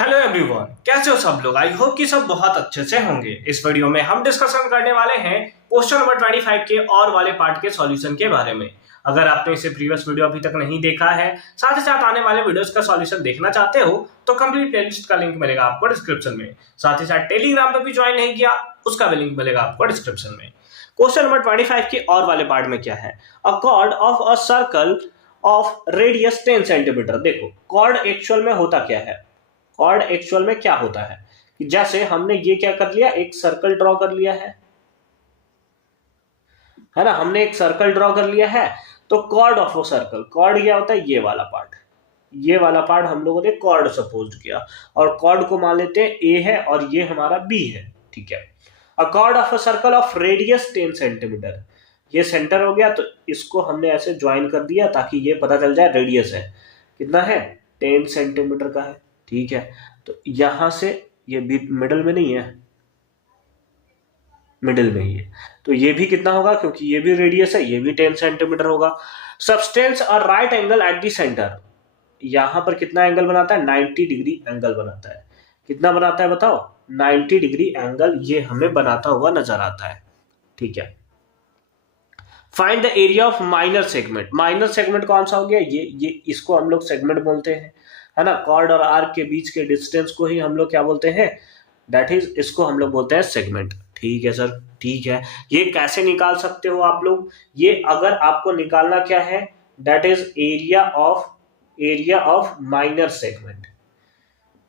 Hello everyone, कैसे हो सब लोग। आई होप कि सब बहुत अच्छे से होंगे। इस वीडियो में हम डिस्कशन करने वाले हैं क्वेश्चन नंबर 25 के और वाले पार्ट के सॉल्यूशन के बारे में। अगर आपने इसे प्रीवियस वीडियो अभी तक नहीं देखा है, साथ ही साथ आने वाले वीडियोस का सॉल्यूशन देखना चाहते हो तो कंप्लीट प्लेलिस्ट का लिंक मिलेगा आपको डिस्क्रिप्शन में। साथ ही साथ टेलीग्राम पे भी ज्वाइन नहीं किया, उसका भी लिंक मिलेगा आपको डिस्क्रिप्शन में। क्वेश्चन नंबर 25 के और वाले पार्ट में क्या है, अ cord of a circle of radius 10 centimetre. देखो कॉर्ड एक्चुअल में होता क्या है, कॉर्ड एक्चुअल में क्या होता है कि जैसे हमने ये क्या कर लिया, एक सर्कल ड्रॉ कर लिया है ना, हमने एक सर्कल ड्रॉ कर लिया है। तो कॉर्ड ऑफ वो सर्कल, कॉर्ड क्या होता है, ये वाला पार्ट, ये वाला पार्ट हम लोगों ने कॉर्ड सपोज किया और कॉर्ड को मान लेते हैं ए है और ये हमारा बी है। ठीक है, अ cord of a circle of radius 10 centimetre, ये सेंटर हो गया तो इसको हमने ऐसे ज्वाइन कर दिया ताकि ये पता चल जाए रेडियस है कितना है, 10 सेंटीमीटर का है। ठीक है, तो यहां से ये भी मिडल में नहीं है, मिडल में ही है, तो ये भी कितना होगा, क्योंकि ये भी रेडियस है, ये भी 10 सेंटीमीटर होगा। सबस्टेंस और right angle at the centre, यहां पर कितना एंगल बनाता है, 90 डिग्री एंगल बनाता है। कितना बनाता है बताओ, 90 डिग्री एंगल ये हमें बनाता हुआ नजर आता है। ठीक है, find the area of minor segment. Minor segment कौन सा हो गया, ये इसको हम लोग सेगमेंट बोलते हैं, है ना। कॉर्ड और आर्क के बीच के डिस्टेंस को ही हम लोग क्या बोलते हैं, दैट इज, इसको हम लोग बोलते हैं सेगमेंट। ठीक है सर, ठीक है। ये कैसे निकाल सकते हो आप लोग, ये अगर आपको निकालना क्या है, that is area of minor segment,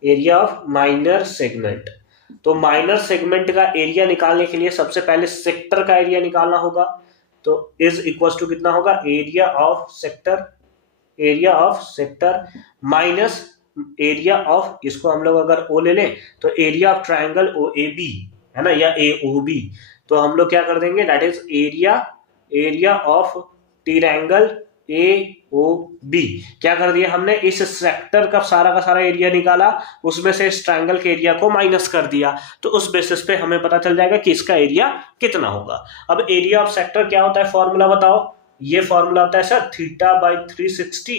area of minor segment. तो माइनर सेगमेंट का एरिया निकालने के लिए सबसे पहले सेक्टर का एरिया निकालना होगा। तो इज इक्वल टू कितना होगा, area of sector minus area of, इसको हम लोग अगर ओ ले लें तो area of triangle O A B, है ना, या ए ओ बी। तो हम लोग क्या कर देंगे, that is area of triangle A O B. क्या कर दिया हमने, इस सेक्टर का सारा एरिया निकाला, उसमें से इस ट्राइंगल के एरिया को माइनस कर दिया, तो उस बेसिस पे हमें पता चल जाएगा कि इसका एरिया कितना होगा। अब एरिया ऑफ सेक्टर क्या होता है, फॉर्मूला बताओ। ये फॉर्मूला होता है sir theta by 360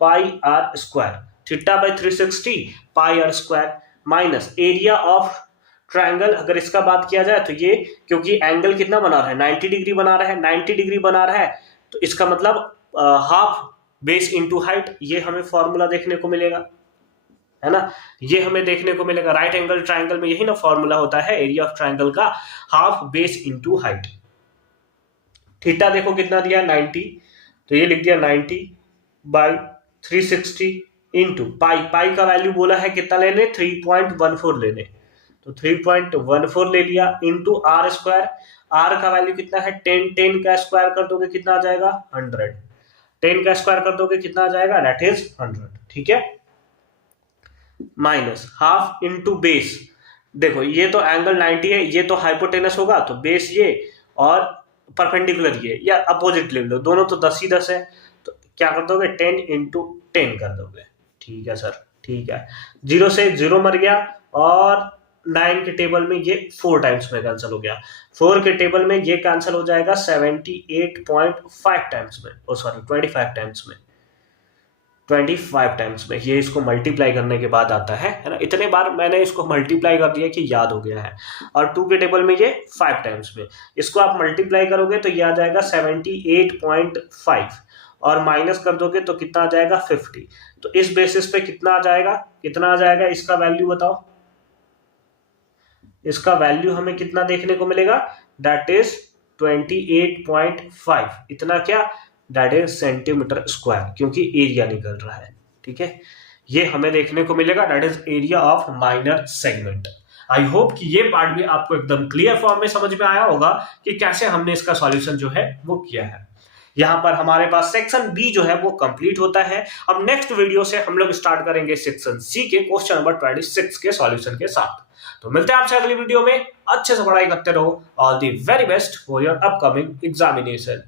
pi r square, theta by 360 pi r square minus area of triangle. अगर इसका बात किया जाए तो ये, क्योंकि एंगल कितना बना रहा है, 90 डिग्री बना रहा है, 90 डिग्री बना रहा है, तो इसका मतलब हाफ बेस इंटू हाइट, ये हमें फॉर्मूला देखने को मिलेगा, है ना, ये हमें देखने को मिलेगा। राइट एंगल ट्राइंगल में यही ना फॉर्मूला होता है, एरिया ऑफ ट्राइंगल का half base into height. Theta देखो कितना दिया, 90, तो ये लिख दिया 90 बाई 360 इंटू पाई, पाई का वैल्यू बोला है कितना लेने, 3.14 लेने, तो 3.14 ले लिया इंटू आर स्क्वायर। आर का वैल्यू कितना है 10, 10 का स्क्वायर कर दोगे कितना आ जाएगा 100, 10 का स्क्वायर कर दोगे कितना आ जाएगा, दैट इज 100। ठीक है, माइनस हाफ इंटू बेस। देखो ये तो एंगल 90 है, ये तो हाइपोटेनस होगा, तो बेस ये और परपेंडिकुलर ये, या अपोजिट ले लो, दोनों तो 10 ही 10 है, तो क्या कर दोगे 10 इंटू 10 कर दोगे। ठीक है सर, ठीक है, 0 से 0 मर गया और 9 के टेबल में ये 4 टाइम्स में कैंसिल हो गया, 4 के टेबल में ये कैंसिल हो जाएगा 78.5 टाइम्स में, ओ सॉरी 25 टाइम्स में, 25 टाइम्स में। ये इसको मल्टीप्लाई करने के बाद आता है ना, इतने बार मैंने इसको मल्टीप्लाई कर दिया कि याद हो गया है। और 2 के टेबल में ये 5 टाइम्स में, इसको आप मल्टीप्लाई करोगे तो ये आ जाएगा 78.5 और माइनस कर दोगे तो कितना आ जाएगा 50। तो इस बेसिस पे कितना आ जाएगा, इसका वैल्यू बताओ, इसका वैल्यू हमें कितना देखने को मिलेगा, दैट इज 28.5, इतना क्या, दैट इज सेंटीमीटर स्क्वायर, क्योंकि एरिया निकल रहा है। ठीक है, ये हमें देखने को मिलेगा, that is area of minor segment. I hope कि ये पार्ट भी आपको एकदम क्लियर फॉर्म में समझ में आया होगा कि कैसे हमने इसका सॉल्यूशन जो है वो किया है। यहाँ पर हमारे पास सेक्शन बी जो है वो कंप्लीट होता है। अब नेक्स्ट वीडियो से हम लोग स्टार्ट करेंगे सेक्शन सी के क्वेश्चन नंबर 26 के सॉल्यूशन के साथ। तो मिलते हैं आपसे अगली वीडियो में, अच्छे से पढ़ाई करते रहो। All the very best for your upcoming examination.